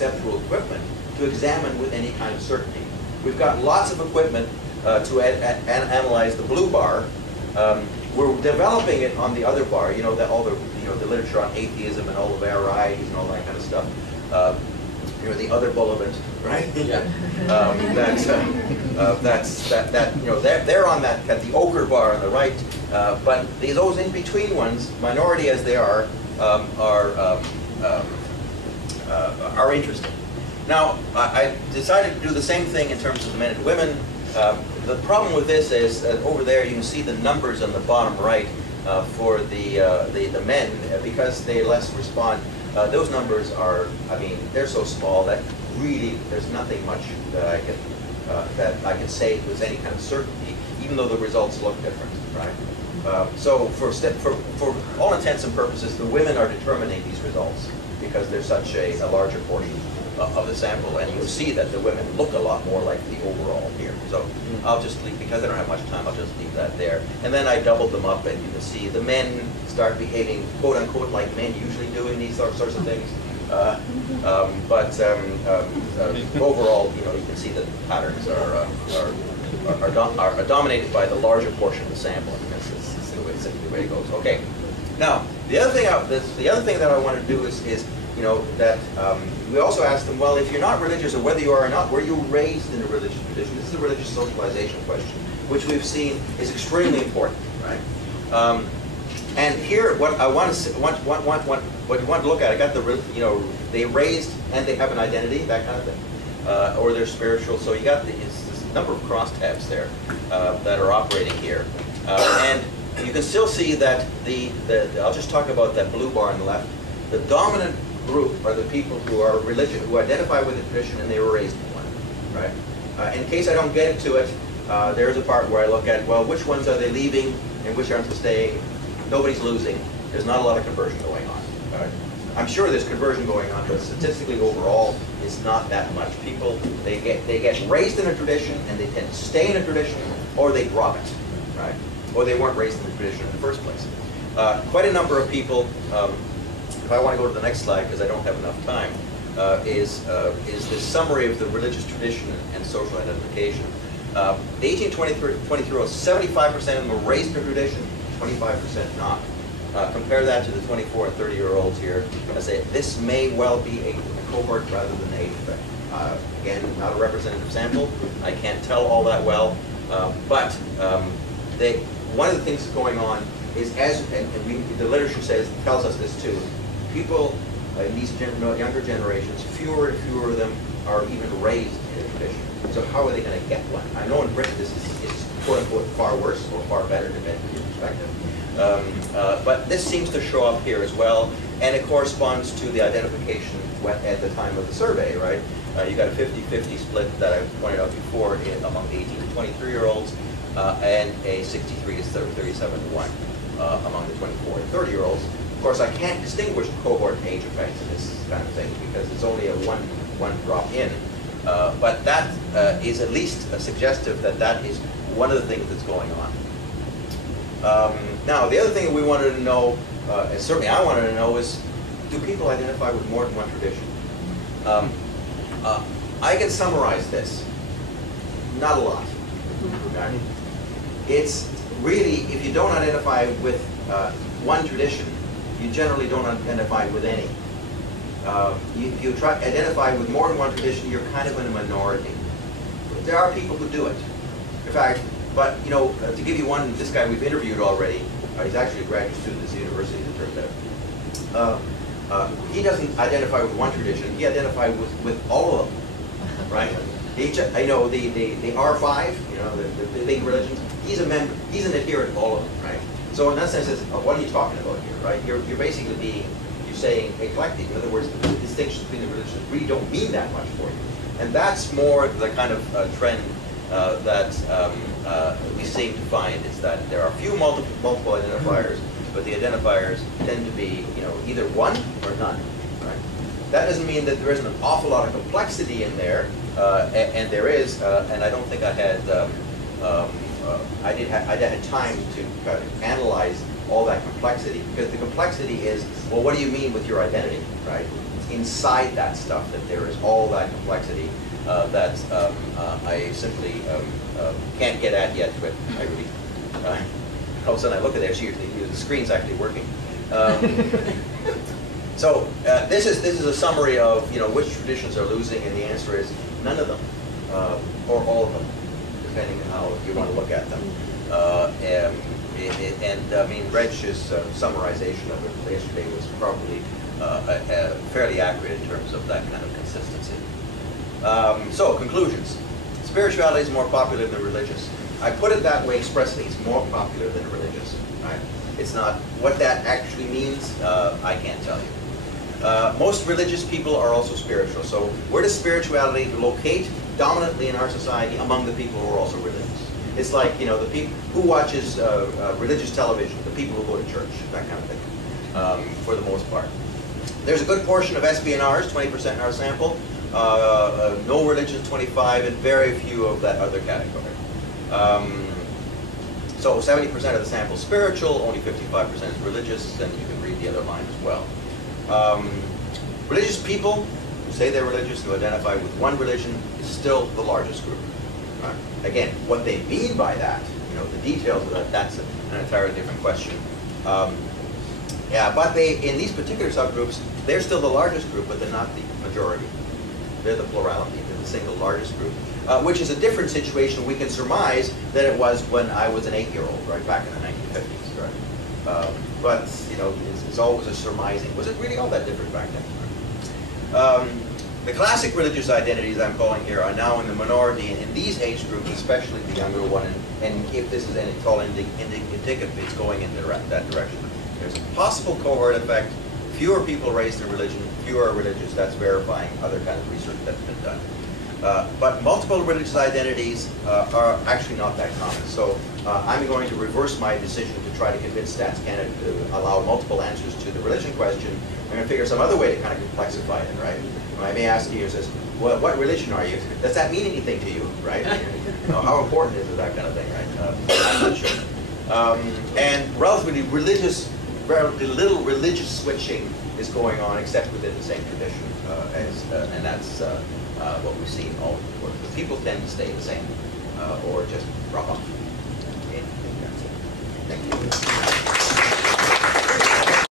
conceptual equipment to examine with any kind of certainty. We've got lots of equipment to analyze the blue bar. We're developing it on the other bar. You know, all the the literature on atheism and all the varieties and all that kind of stuff. You know, the other bullet, right? Yeah. They're on that the ochre bar on the right. But those in between ones, minority as they are interesting. Now, I decided to do the same thing in terms of the men and women. The problem with this is over there you can see the numbers on the bottom right for the men, because they less respond. Those numbers are, I mean, they're so small that really there's nothing much that I can say with any kind of certainty, even though the results look different, right? So for all intents and purposes, the women are determining these results because they're such a larger portion of the sample, and you'll see that the women look a lot more like the overall here. So I'll just leave, because I don't have much time, I'll just leave that there. And then I doubled them up, and you can see the men start behaving quote unquote like men usually do in these sorts of things. Overall, you can see that the patterns are dominated by the larger portion of the sample. And this is the way it goes. Okay. Now the other thing that I want to do is that we also ask them, well, if you're not religious, or whether you are or not, were you raised in a religious tradition? This is a religious socialization question, which we've seen is extremely important, right? And here, what I want to what you want to look at, I got they raised and they have an identity, that kind of thing, or they're spiritual. So you got this number of crosstabs there that are operating here, and you can still see that I'll just talk about that blue bar on the left. The dominant group are the people who are religious, who identify with the tradition, and they were raised in one, right? In case I don't get to it, there's a part where I look at, well, which ones are they leaving and which aren't they staying? Nobody's losing. There's not a lot of conversion going on. Right? I'm sure there's conversion going on, but statistically overall, it's not that much. People, they get raised in a tradition, and they tend to stay in a tradition, or they drop it, right? Or they weren't raised in the tradition in the first place. Quite a number of people. If I want to go to the next slide, because I don't have enough time, is this summary of the religious tradition and social identification. The 18-23 75% of them were raised in a tradition, 25% not. Compare that to the 24 and 30-year-olds here. I say this may well be a cohort rather than an age effect. Again, not a representative sample. I can't tell all that well, but one of the things that's going on is, the literature tells us this too. People in these younger generations, fewer and fewer of them are even raised in a tradition. So how are they going to get one? I know in Britain this is quote unquote far worse or far better, depending on your perspective. But this seems to show up here as well, and it corresponds to the identification at the time of the survey, right? You got a 50-50 split that I pointed out before among the 18 to 23-year-olds, and a 63 to 37 to 1 among the 24 and 30-year-olds. Of course, I can't distinguish cohort and age effects in this kind of thing because it's only a one drop in. But that is at least suggestive that is one of the things that's going on. Now, the other thing that we wanted to know, and certainly I wanted to know, is do people identify with more than one tradition? I can summarize this. Not a lot. Okay? It's really, if you don't identify with one tradition, you generally don't identify with any. If you try to identify with more than one tradition, you're kind of in a minority. There are people who do it. In fact, but to give you one, this guy we've interviewed already, he's actually a graduate student at this university, as it turns out. He doesn't identify with one tradition, he identifies with all of them, right? The R5, the big religions, he's a member, he's an adherent to all of them, right? So in that sense, what are you talking about here, right? You're basically you're saying eclectic. In other words, the distinctions between the religions really don't mean that much for you. And that's more the kind of trend that we seem to find, is that there are few multiple identifiers, but the identifiers tend to be either one or none. Right? That doesn't mean that there isn't an awful lot of complexity in there, and there is, and I don't think I had I had time to kind of analyze all that complexity, because the complexity is, well, what do you mean with your identity, right? inside that stuff that there is all that complexity that I simply can't get at yet, but I really, all of a sudden I look at it, actually, the screen's actually working. So this is a summary of which traditions are losing, and the answer is none of them, or all of them, depending on how you want to look at them. And I mean, Reg's summarization of it yesterday was probably fairly accurate in terms of that kind of consistency. So, conclusions. Spirituality is more popular than religious. I put it that way expressly. It's more popular than religious. Right? It's not what that actually means. I can't tell you. Most religious people are also spiritual. So, where does spirituality locate dominantly in our society? Among the people who are also religious. It's like the people who watches religious television, the people who go to church, that kind of thing, for the most part. There's a good portion of SBNRs, 20% in our sample. No religion, 25, and very few of that other category. So 70% of the sample is spiritual, only 55% is religious, and you can read the other line as well. Religious people who say they're religious, who identify with one religion, is still the largest group. Right? Again, what they mean by that, the details of that, that's an entirely different question. Yeah, but in these particular subgroups, they're still the largest group, but they're not the majority. They're the plurality. They're the single largest group, which is a different situation we can surmise than it was when I was an 8-year-old, right, back in the 1950s, right? But it's always a surmising. Was it really all that different back then? The classic religious identities I'm calling here are now in the minority, and in these age groups, especially the younger one, and if this is any at all indicative, it's going in that direction. There's a possible cohort effect. Fewer people raised in religion, fewer are religious. That's verifying other kind of research that's been done. But multiple religious identities are actually not that common. So I'm going to reverse my decision to try to convince Stats Canada to allow multiple answers to the religion question. I'm going to figure some other way to kind of complexify it, right? I may ask you, well, what religion are you? Does that mean anything to you, right? How important is it, that kind of thing, right? I'm not sure. And relatively little religious switching is going on, except within the same tradition, and that's what we've seen all over the world. The people tend to stay the same, or just drop off. Okay, I think that's it. Thank you.